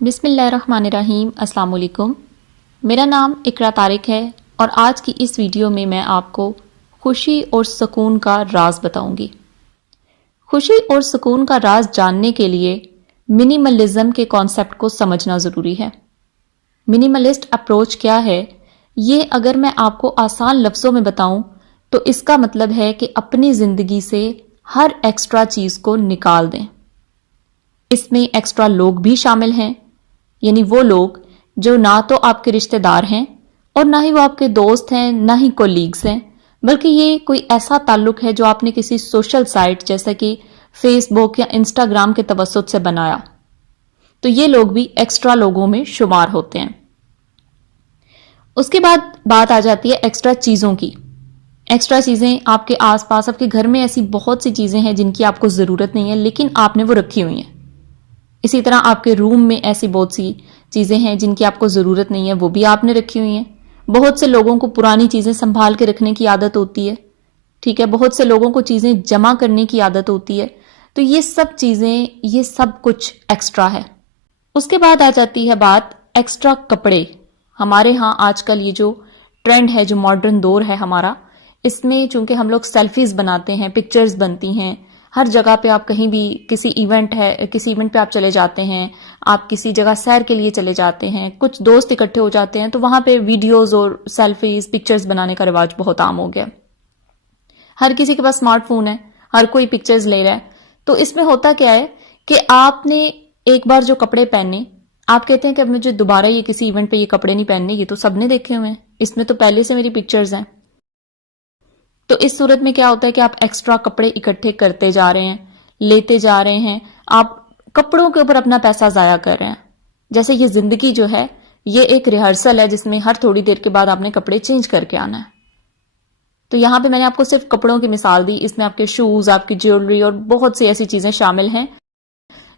بسم اللہ الرحمن الرحیم۔ السلام علیکم، میرا نام اقرا طارق ہے اور آج کی اس ویڈیو میں میں آپ کو خوشی اور سکون کا راز بتاؤں گی۔ خوشی اور سکون کا راز جاننے کے لیے منیملزم کے کانسیپٹ کو سمجھنا ضروری ہے۔ منیملسٹ اپروچ کیا ہے، یہ اگر میں آپ کو آسان لفظوں میں بتاؤں تو اس کا مطلب ہے کہ اپنی زندگی سے ہر ایکسٹرا چیز کو نکال دیں۔ اس میں ایکسٹرا لوگ بھی شامل ہیں، یعنی وہ لوگ جو نہ تو آپ کے رشتہ دار ہیں اور نہ ہی وہ آپ کے دوست ہیں، نہ ہی کولیگز ہیں، بلکہ یہ کوئی ایسا تعلق ہے جو آپ نے کسی سوشل سائٹ جیسا کہ فیس بک یا انسٹاگرام کے توسط سے بنایا، تو یہ لوگ بھی ایکسٹرا لوگوں میں شمار ہوتے ہیں۔ اس کے بعد بات آ جاتی ہے ایکسٹرا چیزوں کی۔ ایکسٹرا چیزیں آپ کے آس پاس، آپ کے گھر میں ایسی بہت سی چیزیں ہیں جن کی آپ کو ضرورت نہیں ہے لیکن آپ نے وہ رکھی ہوئی ہیں۔ اسی طرح آپ کے روم میں ایسی بہت سی چیزیں ہیں جن کی آپ کو ضرورت نہیں ہے، وہ بھی آپ نے رکھی ہوئی ہیں۔ بہت سے لوگوں کو پرانی چیزیں سنبھال کے رکھنے کی عادت ہوتی ہے، ٹھیک ہے، بہت سے لوگوں کو چیزیں جمع کرنے کی عادت ہوتی ہے، تو یہ سب چیزیں، یہ سب کچھ ایکسٹرا ہے۔ اس کے بعد آ جاتی ہے بات ایکسٹرا کپڑے۔ ہمارے ہاں آج کل یہ جو ٹرینڈ ہے، جو ماڈرن دور ہے ہمارا، اس میں چونکہ ہم لوگ سیلفیز بناتے ہیں، پکچرز بنتی ہیں، ہر جگہ پہ آپ کہیں بھی کسی ایونٹ پہ آپ چلے جاتے ہیں، آپ کسی جگہ سیر کے لیے چلے جاتے ہیں، کچھ دوست اکٹھے ہو جاتے ہیں تو وہاں پہ ویڈیوز اور سیلفیز، پکچرز بنانے کا رواج بہت عام ہو گیا۔ ہر کسی کے پاس اسمارٹ فون ہے، ہر کوئی پکچرز لے رہا ہے، تو اس میں ہوتا کیا ہے کہ آپ نے ایک بار جو کپڑے پہنے، آپ کہتے ہیں کہ اب مجھے دوبارہ یہ کسی ایونٹ پہ یہ کپڑے نہیں پہننے، یہ تو سب نے دیکھے ہوئے ہیں، اس میں تو پہلے سے میری پکچرز ہیں۔ تو اس صورت میں کیا ہوتا ہے کہ آپ ایکسٹرا کپڑے اکٹھے کرتے جا رہے ہیں، لیتے جا رہے ہیں، آپ کپڑوں کے اوپر اپنا پیسہ ضائع کر رہے ہیں۔ جیسے یہ زندگی جو ہے یہ ایک ریہرسل ہے جس میں ہر تھوڑی دیر کے بعد آپ نے کپڑے چینج کر کے آنا ہے۔ تو یہاں پہ میں نے آپ کو صرف کپڑوں کی مثال دی، اس میں آپ کے شوز، آپ کی جیولری اور بہت سی ایسی چیزیں شامل ہیں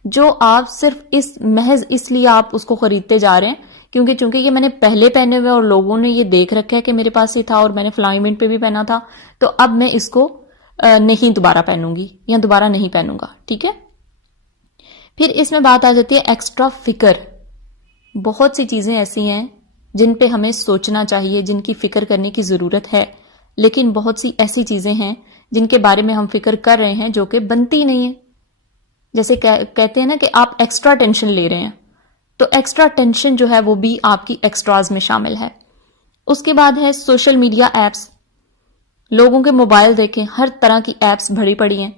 جو آپ صرف محض اس لیے آپ اس کو خریدتے جا رہے ہیں چونکہ یہ میں نے پہلے پہنے ہوئے اور لوگوں نے یہ دیکھ رکھا ہے کہ میرے پاس یہ تھا اور میں نے فلاں ایونٹ پہ بھی پہنا تھا، تو اب میں اس کو نہیں دوبارہ پہنوں گی یا دوبارہ نہیں پہنوں گا، ٹھیک ہے۔ پھر اس میں بات آ جاتی ہے ایکسٹرا فکر۔ بہت سی چیزیں ایسی ہیں جن پہ ہمیں سوچنا چاہیے، جن کی فکر کرنے کی ضرورت ہے، لیکن بہت سی ایسی چیزیں ہیں جن کے بارے میں ہم فکر کر رہے ہیں جو کہ بنتی نہیں ہے۔ جیسے کہتے ہیں نا کہ آپ ایکسٹرا ٹینشن لے رہے ہیں، تو ایکسٹرا ٹینشن جو ہے وہ بھی آپ کی ایکسٹراز میں شامل ہے۔ اس کے بعد ہے سوشل میڈیا ایپس۔ لوگوں کے موبائل دیکھیں، ہر طرح کی ایپس بھری پڑی ہیں،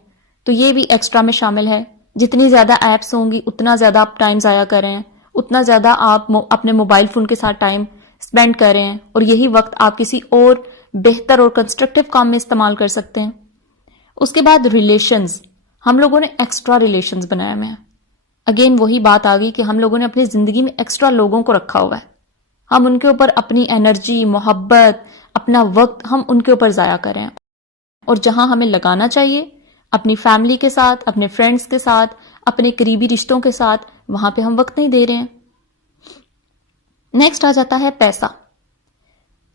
تو یہ بھی ایکسٹرا میں شامل ہے۔ جتنی زیادہ ایپس ہوں گی اتنا زیادہ آپ ٹائم ضائع کر رہے ہیں، اتنا زیادہ آپ اپنے موبائل فون کے ساتھ ٹائم سپینڈ کر رہے ہیں، اور یہی وقت آپ کسی اور بہتر اور کنسٹرکٹیو کام میں استعمال کر سکتے ہیں۔ اس کے بعد ریلیشنز۔ ہم لوگوں نے ایکسٹرا ریلیشنز بنائے ہوئے ہیں۔ اگین وہی بات آ گئی کہ ہم لوگوں نے اپنی زندگی میں ایکسٹرا لوگوں کو رکھا ہوا ہے، ہم ان کے اوپر اپنی انرجی، محبت، اپنا وقت ہم ان کے اوپر ضائع کر رہے ہیں، اور جہاں ہمیں لگانا چاہیے اپنی فیملی کے ساتھ، اپنے فرینڈز کے ساتھ، اپنے قریبی رشتوں کے ساتھ، وہاں پہ ہم وقت نہیں دے رہے ہیں۔ نیکسٹ آ جاتا ہے پیسہ۔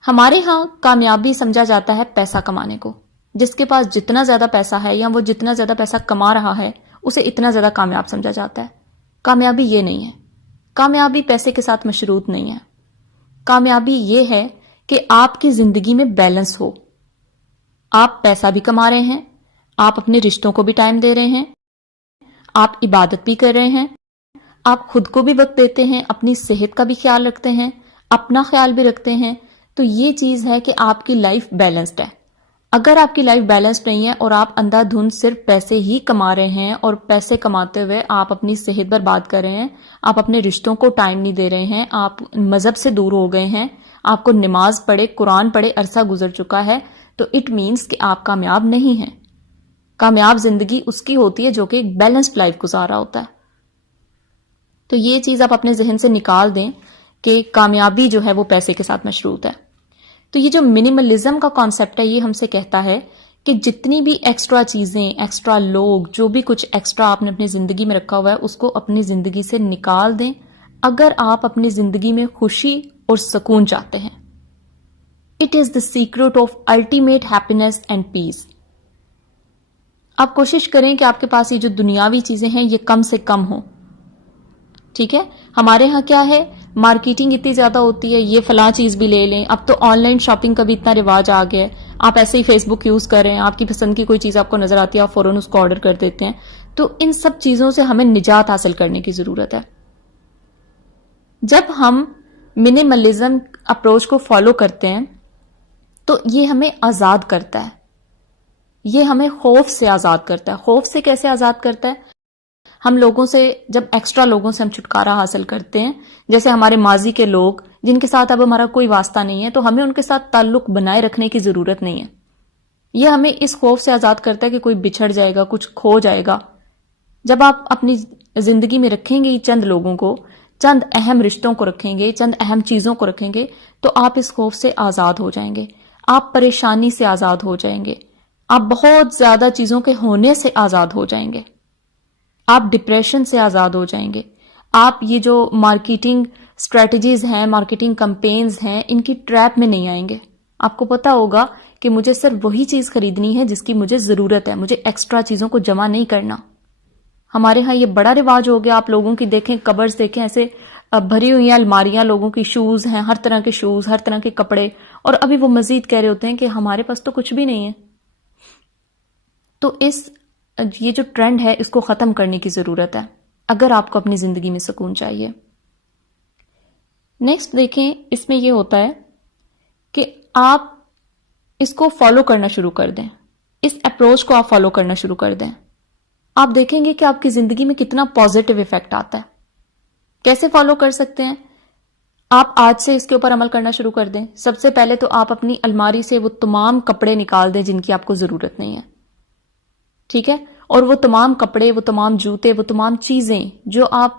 ہمارے ہاں کامیابی سمجھا جاتا ہے پیسہ کمانے کو۔ جس کے پاس جتنا زیادہ پیسہ ہے یا وہ جتنا زیادہ پیسہ کما رہا ہے اسے اتنا زیادہ کامیاب سمجھا جاتا ہے۔ کامیابی یہ نہیں ہے، کامیابی پیسے کے ساتھ مشروط نہیں ہے۔ کامیابی یہ ہے کہ آپ کی زندگی میں بیلنس ہو، آپ پیسہ بھی کما رہے ہیں، آپ اپنے رشتوں کو بھی ٹائم دے رہے ہیں، آپ عبادت بھی کر رہے ہیں، آپ خود کو بھی وقت دیتے ہیں، اپنی صحت کا بھی خیال رکھتے ہیں، اپنا خیال بھی رکھتے ہیں، تو یہ چیز ہے کہ آپ کی لائف بیلنسڈ ہے۔ اگر آپ کی لائف بیلنسڈ نہیں ہے اور آپ اندھا دھند صرف پیسے ہی کما رہے ہیں اور پیسے کماتے ہوئے آپ اپنی صحت برباد کر رہے ہیں، آپ اپنے رشتوں کو ٹائم نہیں دے رہے ہیں، آپ مذہب سے دور ہو گئے ہیں، آپ کو نماز پڑھے، قرآن پڑھے عرصہ گزر چکا ہے، تو اٹ مینس کہ آپ کامیاب نہیں ہیں۔ کامیاب زندگی اس کی ہوتی ہے جو کہ ایک بیلنسڈ لائف گزارا ہوتا ہے۔ تو یہ چیز آپ اپنے ذہن سے نکال دیں کہ کامیابی جو ہے وہ پیسے کے ساتھ مشروط ہے۔ تو یہ جو منیملزم کا کانسیپٹ ہے یہ ہم سے کہتا ہے کہ جتنی بھی ایکسٹرا چیزیں، ایکسٹرا لوگ، جو بھی کچھ ایکسٹرا آپ نے اپنی زندگی میں رکھا ہوا ہے اس کو اپنی زندگی سے نکال دیں اگر آپ اپنی زندگی میں خوشی اور سکون چاہتے ہیں۔ It is the secret of ultimate happiness and peace. آپ کوشش کریں کہ آپ کے پاس یہ جو دنیاوی چیزیں ہیں یہ کم سے کم ہوں، ٹھیک ہے. ہمارے ہاں کیا ہے، مارکیٹنگ اتنی زیادہ ہوتی ہے، یہ فلاں چیز بھی لے لیں. اب تو آن لائن شاپنگ کا بھی اتنا رواج آ گیا ہے، آپ ایسے ہی فیس بک یوز کر رہے ہیں، آپ کی پسند کی کوئی چیز آپ کو نظر آتی ہے، آپ فوراً اس کو آرڈر کر دیتے ہیں. تو ان سب چیزوں سے ہمیں نجات حاصل کرنے کی ضرورت ہے. جب ہم منیملزم اپروچ کو فالو کرتے ہیں تو یہ ہمیں آزاد کرتا ہے، یہ ہمیں خوف سے آزاد کرتا ہے. خوف سے کیسے آزاد کرتا ہے؟ ہم لوگوں سے، جب ایکسٹرا لوگوں سے ہم چھٹکارا حاصل کرتے ہیں، جیسے ہمارے ماضی کے لوگ جن کے ساتھ اب ہمارا کوئی واسطہ نہیں ہے، تو ہمیں ان کے ساتھ تعلق بنائے رکھنے کی ضرورت نہیں ہے. یہ ہمیں اس خوف سے آزاد کرتا ہے کہ کوئی بچھڑ جائے گا، کچھ کھو جائے گا. جب آپ اپنی زندگی میں رکھیں گے چند لوگوں کو، چند اہم رشتوں کو رکھیں گے، چند اہم چیزوں کو رکھیں گے، تو آپ اس خوف سے آزاد ہو جائیں گے، آپ پریشانی سے آزاد ہو جائیں گے، آپ بہت زیادہ چیزوں کے ہونے سے آزاد ہو جائیں گے، آپ ڈپریشن سے آزاد ہو جائیں گے. آپ یہ جو مارکیٹنگ اسٹریٹجیز ہیں، مارکیٹنگ کمپینز ہیں، ان کی ٹریپ میں نہیں آئیں گے. آپ کو پتا ہوگا کہ مجھے صرف وہی چیز خریدنی ہے جس کی مجھے ضرورت ہے، مجھے ایکسٹرا چیزوں کو جمع نہیں کرنا. ہمارے ہاں یہ بڑا رواج ہو گیا. آپ لوگوں کی دیکھیں، کبرز دیکھیں، ایسے بھری ہوئی ہیں الماریاں لوگوں کی، شوز ہیں، ہر طرح کے شوز، ہر طرح کے کپڑے، اور ابھی وہ مزید کہہ رہے ہوتے ہیں کہ ہمارے پاس تو کچھ بھی نہیں ہے. تو یہ جو ٹرینڈ ہے اس کو ختم کرنے کی ضرورت ہے اگر آپ کو اپنی زندگی میں سکون چاہیے. نیکسٹ دیکھیں، اس میں یہ ہوتا ہے کہ آپ اس کو فالو کرنا شروع کر دیں، اس اپروچ کو آپ فالو کرنا شروع کر دیں. آپ دیکھیں گے کہ آپ کی زندگی میں کتنا پازیٹیو ایفیکٹ آتا ہے. کیسے فالو کر سکتے ہیں؟ آپ آج سے اس کے اوپر عمل کرنا شروع کر دیں. سب سے پہلے تو آپ اپنی الماری سے وہ تمام کپڑے نکال دیں جن کی آپ کو ضرورت نہیں ہے. ٹھیک ہے؟ اور وہ تمام کپڑے، وہ تمام جوتے، وہ تمام چیزیں جو آپ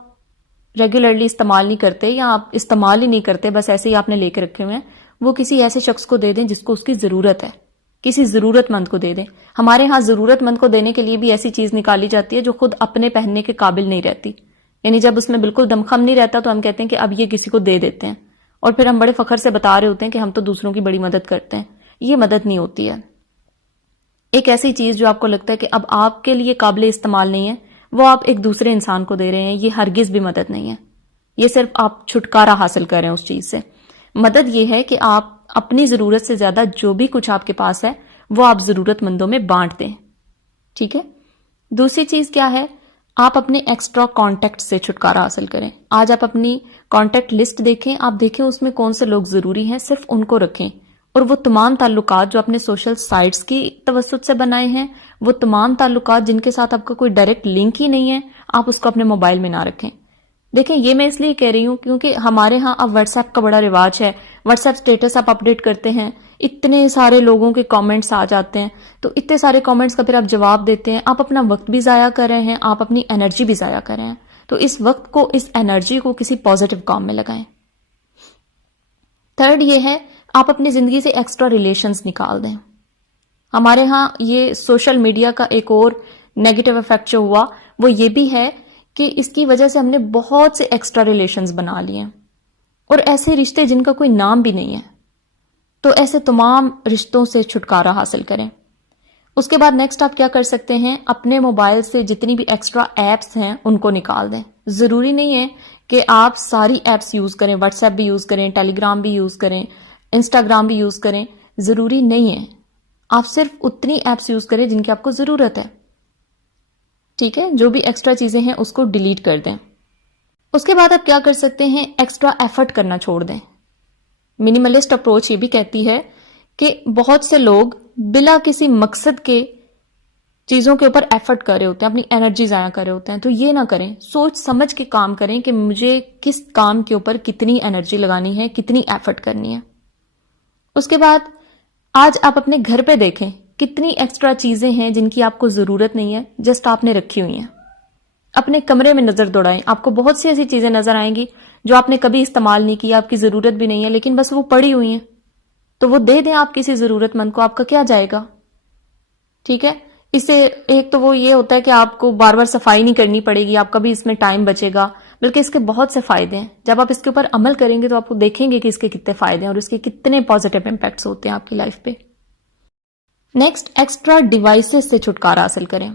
ریگولرلی استعمال نہیں کرتے یا آپ استعمال ہی نہیں کرتے، بس ایسے ہی آپ نے لے کے رکھے ہوئے ہیں، وہ کسی ایسے شخص کو دے دیں جس کو اس کی ضرورت ہے. کسی ضرورت مند کو دے دیں. ہمارے ہاں ضرورت مند کو دینے کے لیے بھی ایسی چیز نکالی جاتی ہے جو خود اپنے پہننے کے قابل نہیں رہتی. یعنی جب اس میں بالکل دمخم نہیں رہتا تو ہم کہتے ہیں کہ اب یہ کسی کو دے دیتے ہیں، اور پھر ہم بڑے فخر سے بتا رہے ہوتے ہیں کہ ہم تو دوسروں کی بڑی مدد کرتے ہیں. یہ مدد نہیں ہوتی ہے. ایک ایسی چیز جو آپ کو لگتا ہے کہ اب آپ کے لیے قابل استعمال نہیں ہے، وہ آپ ایک دوسرے انسان کو دے رہے ہیں، یہ ہرگز بھی مدد نہیں ہے. یہ صرف آپ چھٹکارا حاصل کر رہے ہیں اس چیز سے. مدد یہ ہے کہ آپ اپنی ضرورت سے زیادہ جو بھی کچھ آپ کے پاس ہے وہ آپ ضرورت مندوں میں بانٹ دیں. ٹھیک ہے؟ دوسری چیز کیا ہے؟ آپ اپنے ایکسٹرا کانٹیکٹ سے چھٹکارا حاصل کریں. آج آپ اپنی کانٹیکٹ لسٹ دیکھیں، آپ دیکھیں اس میں کون سے لوگ ضروری ہیں، صرف ان کو رکھیں. اور وہ تمام تعلقات جو اپنے سوشل سائٹس کی توسط سے بنائے ہیں، وہ تمام تعلقات جن کے ساتھ آپ کا کوئی ڈائریکٹ لنک ہی نہیں ہے، آپ اس کو اپنے موبائل میں نہ رکھیں. دیکھیں، یہ میں اس لیے کہہ رہی ہوں کیونکہ ہمارے ہاں اب واٹس ایپ کا بڑا رواج ہے. واٹس ایپ اسٹیٹس آپ اپڈیٹ کرتے ہیں، اتنے سارے لوگوں کے کامنٹس آ جاتے ہیں، تو اتنے سارے کامنٹس کا پھر آپ جواب دیتے ہیں. آپ اپنا وقت بھی ضائع کر رہے ہیں، آپ اپنی انرجی بھی ضائع کر رہے ہیں. تو اس وقت کو، اس انرجی کو کسی پازیٹیو کام میں لگائیں. تھرڈ یہ ہے، آپ اپنی زندگی سے ایکسٹرا ریلیشنز نکال دیں. ہمارے ہاں یہ سوشل میڈیا کا ایک اور نیگیٹو افیکٹ جو ہوا وہ یہ بھی ہے کہ اس کی وجہ سے ہم نے بہت سے ایکسٹرا ریلیشنز بنا لیے ہیں، اور ایسے رشتے جن کا کوئی نام بھی نہیں ہے. تو ایسے تمام رشتوں سے چھٹکارا حاصل کریں. اس کے بعد نیکسٹ آپ کیا کر سکتے ہیں؟ اپنے موبائل سے جتنی بھی ایکسٹرا ایپس ہیں ان کو نکال دیں. ضروری نہیں ہے کہ آپ ساری ایپس یوز کریں، واٹس ایپ بھی یوز کریں، ٹیلی گرام بھی یوز کریں، انسٹاگرام بھی یوز کریں. ضروری نہیں ہے. آپ صرف اتنی ایپس یوز کریں جن کی آپ کو ضرورت ہے. ٹھیک ہے؟ جو بھی ایکسٹرا چیزیں ہیں اس کو ڈیلیٹ کر دیں. اس کے بعد آپ کیا کر سکتے ہیں؟ ایکسٹرا ایفرٹ کرنا چھوڑ دیں. منیملسٹ اپروچ یہ بھی کہتی ہے کہ بہت سے لوگ بلا کسی مقصد کے چیزوں کے اوپر ایفرٹ کر رہے ہوتے ہیں، اپنی انرجی ضائع کر رہے ہوتے ہیں. تو یہ نہ کریں. سوچ سمجھ کے کام کریں کہ مجھے کس کام کے اوپر کتنی انرجی لگانی ہے، کتنی ایفرٹ کرنی ہے. اس کے بعد آج آپ اپنے گھر پہ دیکھیں کتنی ایکسٹرا چیزیں ہیں جن کی آپ کو ضرورت نہیں ہے، جسٹ آپ نے رکھی ہوئی ہیں. اپنے کمرے میں نظر دوڑائیں، آپ کو بہت سی ایسی چیزیں نظر آئیں گی جو آپ نے کبھی استعمال نہیں کی، آپ کی ضرورت بھی نہیں ہے، لیکن بس وہ پڑی ہوئی ہیں. تو وہ دے دیں آپ کسی ضرورت مند کو، آپ کا کیا جائے گا. ٹھیک ہے؟ اس سے ایک تو وہ یہ ہوتا ہے کہ آپ کو بار بار صفائی نہیں کرنی پڑے گی، آپ کا بھی اس میں ٹائم بچے گا، بلکہ اس کے بہت سے فائدے ہیں. جب آپ اس کے اوپر عمل کریں گے تو آپ کو دیکھیں گے کہ اس کے کتنے فائدے ہیں اور اس کے کتنے پازیٹیو امپیکٹس ہوتے ہیں آپ کی لائف پہ. نیکسٹ، ایکسٹرا ڈیوائسز سے چھٹکارا حاصل کریں.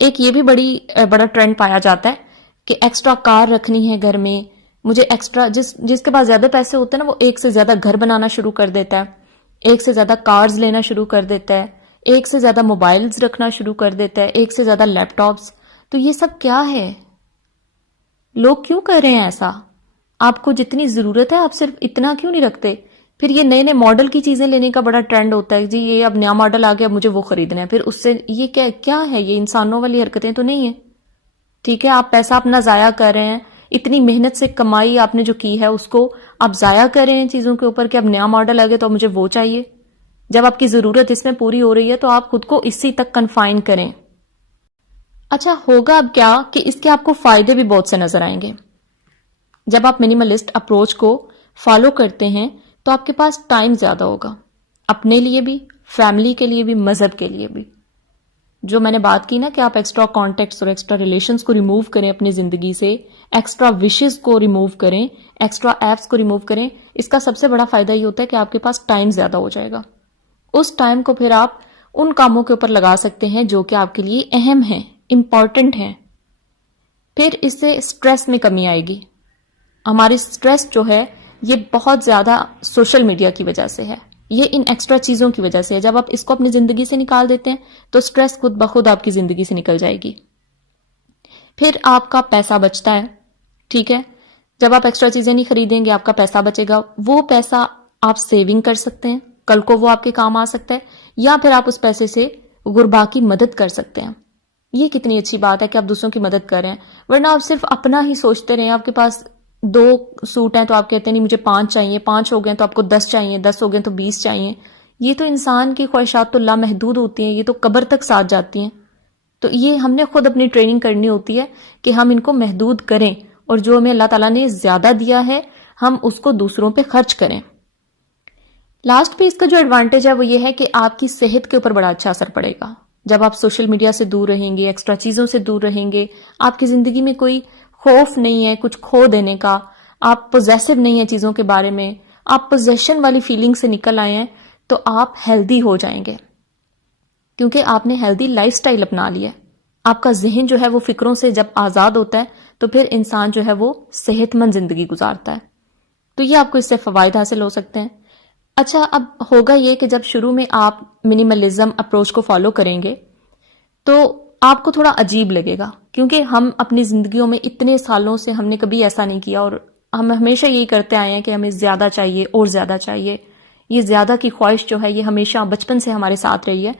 ایک یہ بھی بڑا ٹرینڈ پایا جاتا ہے کہ ایکسٹرا کار رکھنی ہے گھر میں، مجھے ایکسٹرا جس کے پاس زیادہ پیسے ہوتے ہیں نا وہ ایک سے زیادہ گھر بنانا شروع کر دیتا ہے، ایک سے زیادہ کارز لینا شروع کر دیتا ہے، ایک سے زیادہ موبائلز رکھنا شروع کر دیتا ہے، ایک سے زیادہ لیپ ٹاپس. تو یہ سب کیا ہے؟ لوگ کیوں کر رہے ہیں ایسا؟ آپ کو جتنی ضرورت ہے آپ صرف اتنا کیوں نہیں رکھتے؟ پھر یہ نئے نئے ماڈل کی چیزیں لینے کا بڑا ٹرینڈ ہوتا ہے، جی یہ اب نیا ماڈل آ گیا مجھے وہ خریدنا ہے. پھر اس سے یہ کیا ہے؟ یہ انسانوں والی حرکتیں تو نہیں ہیں. ٹھیک ہے، آپ پیسہ اپنا ضائع کر رہے ہیں، اتنی محنت سے کمائی آپ نے جو کی ہے اس کو آپ ضائع کر رہے ہیں چیزوں کے اوپر کہ اب نیا ماڈل آ گیا تو اب مجھے وہ چاہیے. جب آپ کی ضرورت اس میں پوری ہو رہی ہے تو آپ خود کو اسی تک کنفائن کریں. اچھا ہوگا اب کیا کہ اس کے آپ کو فائدے بھی بہت سے نظر آئیں گے. جب آپ منیملسٹ اپروچ کو فالو کرتے ہیں تو آپ کے پاس ٹائم زیادہ ہوگا، اپنے لیے بھی، فیملی کے لیے بھی، مذہب کے لیے بھی. جو میں نے بات کی نا کہ آپ ایکسٹرا کانٹیکٹس اور ایکسٹرا ریلیشنز کو ریموو کریں اپنی زندگی سے، ایکسٹرا وشز کو ریموو کریں، ایکسٹرا ایپس کو ریموو کریں، اس کا سب سے بڑا فائدہ یہ ہوتا ہے کہ آپ کے پاس ٹائم زیادہ ہو جائے گا. اس ٹائم کو پھر آپ ان کاموں کے اوپر لگا سکتے ہیں جو کہ آپ کے لیے اہم ہیں، امپورٹنٹ ہیں. پھر اس سے سٹریس میں کمی آئے گی. ہماری سٹریس جو ہے یہ بہت زیادہ سوشل میڈیا کی وجہ سے ہے، یہ ان ایکسٹرا چیزوں کی وجہ سے ہے. جب آپ اس کو اپنی زندگی سے نکال دیتے ہیں تو سٹریس خود بخود آپ کی زندگی سے نکل جائے گی. پھر آپ کا پیسہ بچتا ہے. ٹھیک ہے، جب آپ ایکسٹرا چیزیں نہیں خریدیں گے آپ کا پیسہ بچے گا. وہ پیسہ آپ سیونگ کر سکتے ہیں، کل کو وہ آپ کے کام آ سکتا ہے، یا پھر آپ اس پیسے سے غربا کی مدد کر سکتے ہیں. یہ کتنی اچھی بات ہے کہ آپ دوسروں کی مدد کر رہے ہیں، ورنہ آپ صرف اپنا ہی سوچتے رہے. آپ کے پاس 2 سوٹ ہیں تو آپ کہتے ہیں نہیں مجھے 5 چاہیے، 5 ہو گئے تو آپ کو 10 چاہیے، 10 ہو گئے تو 20 چاہیے. یہ تو انسان کی خواہشات تو لامحدود ہوتی ہیں، یہ تو قبر تک ساتھ جاتی ہیں. تو یہ ہم نے خود اپنی ٹریننگ کرنی ہوتی ہے کہ ہم ان کو محدود کریں، اور جو ہمیں اللہ تعالیٰ نے زیادہ دیا ہے ہم اس کو دوسروں پہ خرچ کریں. لاسٹ پہ اس کا جو ایڈوانٹیج ہے وہ یہ ہے کہ آپ کی صحت کے اوپر بڑا اچھا اثر پڑے گا. جب آپ سوشل میڈیا سے دور رہیں گے، ایکسٹرا چیزوں سے دور رہیں گے، آپ کی زندگی میں کوئی خوف نہیں ہے کچھ کھو دینے کا، آپ پوزیسو نہیں ہیں چیزوں کے بارے میں، آپ پوزیشن والی فیلنگ سے نکل آئے ہیں، تو آپ ہیلدی ہو جائیں گے کیونکہ آپ نے ہیلدی لائف سٹائل اپنا لی ہے. آپ کا ذہن جو ہے وہ فکروں سے جب آزاد ہوتا ہے تو پھر انسان جو ہے وہ صحت مند زندگی گزارتا ہے. تو یہ آپ کو اس سے فوائد حاصل ہو سکتے ہیں. اچھا اب ہوگا یہ کہ جب شروع میں آپ منیملزم اپروچ کو فالو کریں گے تو آپ کو تھوڑا عجیب لگے گا، کیونکہ ہم اپنی زندگیوں میں اتنے سالوں سے ہم نے کبھی ایسا نہیں کیا، اور ہم ہمیشہ یہی کرتے آئے ہیں کہ ہمیں زیادہ چاہیے اور زیادہ چاہیے. یہ زیادہ کی خواہش جو ہے یہ ہمیشہ بچپن سے ہمارے ساتھ رہی ہے.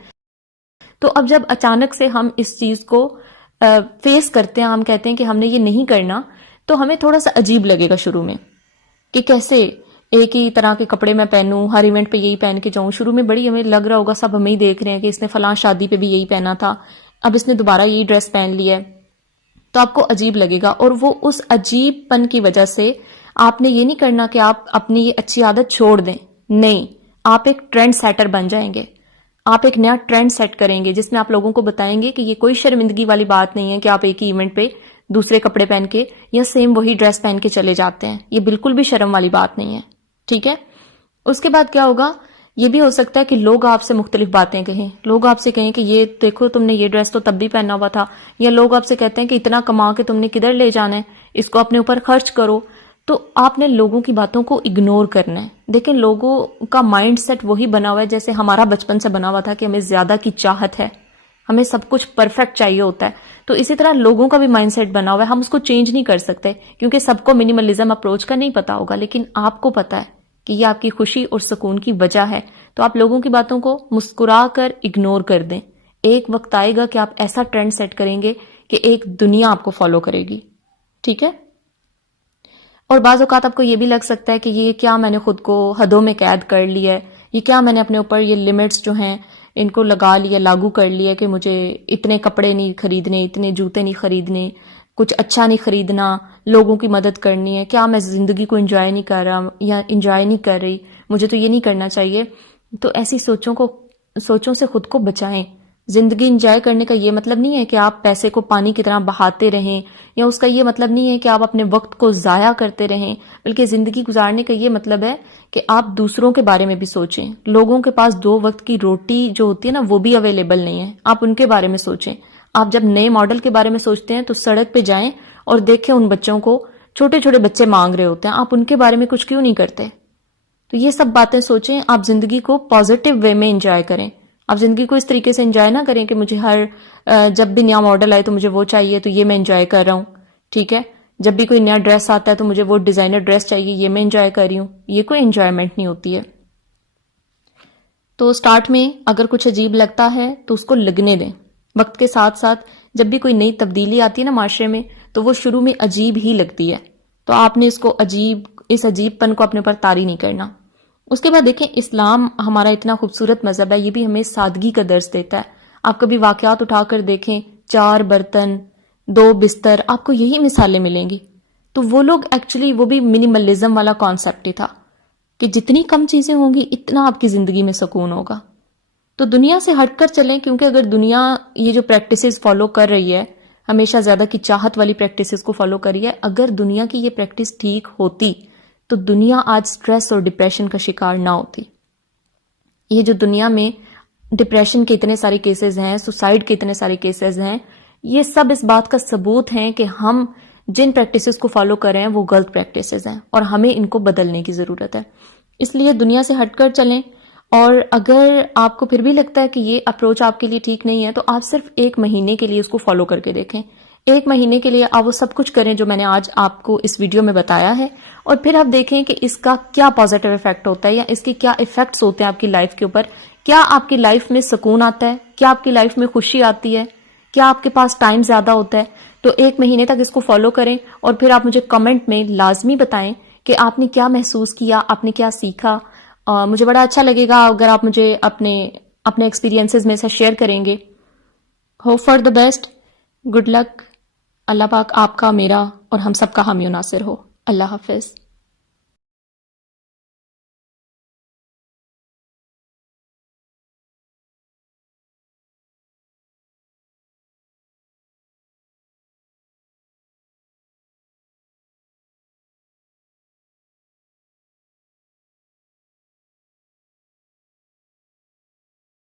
تو اب جب اچانک سے ہم اس چیز کو فیس کرتے ہیں، ہم کہتے ہیں کہ ہم نے یہ نہیں کرنا، تو ہمیں تھوڑا سا عجیب لگے گا شروع میں کہ کیسے ایک ہی طرح کے کپڑے میں پہنوں، ہر ایونٹ پہ یہی پہن کے جاؤں. شروع میں بڑی ہمیں لگ رہا ہوگا سب ہمیں ہی دیکھ رہے ہیں کہ اس نے فلاں شادی پہ بھی یہی پہنا تھا، اب اس نے دوبارہ یہی ڈریس پہن لی ہے، تو آپ کو عجیب لگے گا. اور وہ اس عجیب پن کی وجہ سے آپ نے یہ نہیں کرنا کہ آپ اپنی یہ اچھی عادت چھوڑ دیں، نہیں، آپ ایک ٹرینڈ سیٹر بن جائیں گے. آپ ایک نیا ٹرینڈ سیٹ کریں گے جس میں آپ لوگوں کو بتائیں گے کہ یہ کوئی شرمندگی والی بات نہیں ہے کہ آپ ایک ہی ایونٹ پہ دوسرے کپڑے پہن کے یا سیم وہی ڈریس پہن کے چلے جاتے ہیں. یہ بالکل بھی شرم والی بات نہیں ہے. ٹھیک ہے، اس کے بعد کیا ہوگا، یہ بھی ہو سکتا ہے کہ لوگ آپ سے مختلف باتیں کہیں. لوگ آپ سے کہیں کہ یہ دیکھو تم نے یہ ڈریس تو تب بھی پہنا ہوا تھا، یا لوگ آپ سے کہتے ہیں کہ اتنا کما کے تم نے کدھر لے جانا ہے، اس کو اپنے اوپر خرچ کرو. تو آپ نے لوگوں کی باتوں کو اگنور کرنا ہے. دیکھیں لوگوں کا مائنڈ سیٹ وہی بنا ہوا ہے جیسے ہمارا بچپن سے بنا ہوا تھا کہ ہمیں زیادہ کی چاہت ہے، ہمیں سب کچھ پرفیکٹ چاہیے ہوتا ہے. تو اسی طرح لوگوں کا بھی مائنڈ سیٹ بنا ہوا ہے، ہم اس کو چینج نہیں کر سکتے کیونکہ سب کو منیملزم اپروچ کا نہیں پتا ہوگا، لیکن آپ کو پتا ہے کہ یہ آپ کی خوشی اور سکون کی وجہ ہے. تو آپ لوگوں کی باتوں کو مسکرا کر اگنور کر دیں. ایک وقت آئے گا کہ آپ ایسا ٹرینڈ سیٹ کریں گے کہ ایک دنیا آپ کو فالو کرے گی. ٹھیک ہے، اور بعض اوقات آپ کو یہ بھی لگ سکتا ہے کہ یہ کیا میں نے خود کو حدوں میں قید کر لیا ہے، یہ کیا میں نے اپنے اوپر یہ لمٹس جو ہیں ان کو لگا لیا، لاگو کر لیا کہ مجھے اتنے کپڑے نہیں خریدنے، اتنے جوتے نہیں خریدنے، کچھ اچھا نہیں خریدنا، لوگوں کی مدد کرنی ہے، کیا میں زندگی کو انجوائے نہیں کر رہا یا انجوائے نہیں کر رہی، مجھے تو یہ نہیں کرنا چاہیے. تو ایسی سوچوں سے خود کو بچائیں. زندگی انجوائے کرنے کا یہ مطلب نہیں ہے کہ آپ پیسے کو پانی کی طرح بہاتے رہیں، یا اس کا یہ مطلب نہیں ہے کہ آپ اپنے وقت کو ضائع کرتے رہیں، بلکہ زندگی گزارنے کا یہ مطلب ہے کہ آپ دوسروں کے بارے میں بھی سوچیں. لوگوں کے پاس 2 وقت کی روٹی جو ہوتی ہے نا وہ بھی اویلیبل نہیں ہے، آپ ان کے بارے میں سوچیں. آپ جب نئے ماڈل کے بارے میں سوچتے ہیں تو سڑک پہ جائیں اور دیکھیں ان بچوں کو، چھوٹے چھوٹے بچے مانگ رہے ہوتے ہیں، آپ ان کے بارے میں کچھ کیوں نہیں کرتے؟ تو یہ سب باتیں سوچیں، آپ زندگی کو پازیٹیو وے میں انجوائے کریں. آپ زندگی کو اس طریقے سے انجوائے نہ کریں کہ مجھے جب بھی نیا ماڈل آئے تو مجھے وہ چاہیے تو یہ میں انجوائے کر رہا ہوں، ٹھیک ہے، جب بھی کوئی نیا ڈریس آتا ہے تو مجھے وہ ڈیزائنر ڈریس چاہیے، یہ میں انجوائے کر رہی ہوں. یہ کوئی انجوائمنٹ نہیں ہوتی ہے. تو سٹارٹ میں اگر کچھ عجیب لگتا ہے تو اس کو لگنے دیں. وقت کے ساتھ ساتھ جب بھی کوئی نئی تبدیلی آتی ہے نا معاشرے میں تو وہ شروع میں عجیب ہی لگتی ہے، تو آپ نے اس عجیب پن کو اپنے پر طاری نہیں کرنا. اس کے بعد دیکھیں، اسلام ہمارا اتنا خوبصورت مذہب ہے، یہ بھی ہمیں سادگی کا درس دیتا ہے. آپ کبھی واقعات اٹھا کر دیکھیں، 4 برتن 2 بستر، آپ کو یہی مثالیں ملیں گی. تو وہ لوگ ایکچولی وہ بھی منیملزم والا کانسیپٹ ہی تھا کہ جتنی کم چیزیں ہوں گی اتنا آپ کی زندگی میں سکون ہوگا. تو دنیا سے ہٹ کر چلیں، کیونکہ اگر دنیا یہ جو پریکٹسز فالو کر رہی ہے، ہمیشہ زیادہ کی چاہت والی پریکٹسز کو فالو کر رہی ہے، اگر دنیا کی یہ پریکٹس ٹھیک ہوتی تو دنیا آج سٹریس اور ڈپریشن کا شکار نہ ہوتی. یہ جو دنیا میں ڈپریشن کے اتنے سارے کیسز ہیں، سوسائڈ کے اتنے سارے کیسز ہیں، یہ سب اس بات کا ثبوت ہیں کہ ہم جن پریکٹسز کو فالو کر رہے ہیں وہ غلط پریکٹسز ہیں اور ہمیں ان کو بدلنے کی ضرورت ہے. اس لیے دنیا سے ہٹ کر چلیں. اور اگر آپ کو پھر بھی لگتا ہے کہ یہ اپروچ آپ کے لیے ٹھیک نہیں ہے تو آپ صرف 1 مہینے کے لیے اس کو فالو کر کے دیکھیں. 1 مہینے کے لیے آپ وہ سب کچھ کریں جو میں نے آج آپ کو اس ویڈیو میں بتایا ہے، اور پھر آپ دیکھیں کہ اس کا کیا پازیٹیو ایفیکٹ ہوتا ہے یا اس کے کیا ایفیکٹس ہوتے ہیں آپ کی لائف کے اوپر. کیا آپ کی لائف میں سکون آتا ہے؟ کیا آپ کی لائف میں خوشی آتی ہے؟ کیا آپ کے پاس ٹائم زیادہ ہوتا ہے؟ تو 1 مہینے تک اس کو فالو کریں اور پھر آپ مجھے کمنٹ میں لازمی بتائیں کہ آپ نے کیا محسوس کیا، آپ نے کیا سیکھا. مجھے بڑا اچھا لگے گا اگر آپ مجھے اپنے ایکسپیرینسز میں سے شیئر کریں گے. Hope for the best. Good luck. Allah پاک آپ کا، میرا اور ہم سب کا حامی و ناصر ہو. اللہ حافظ.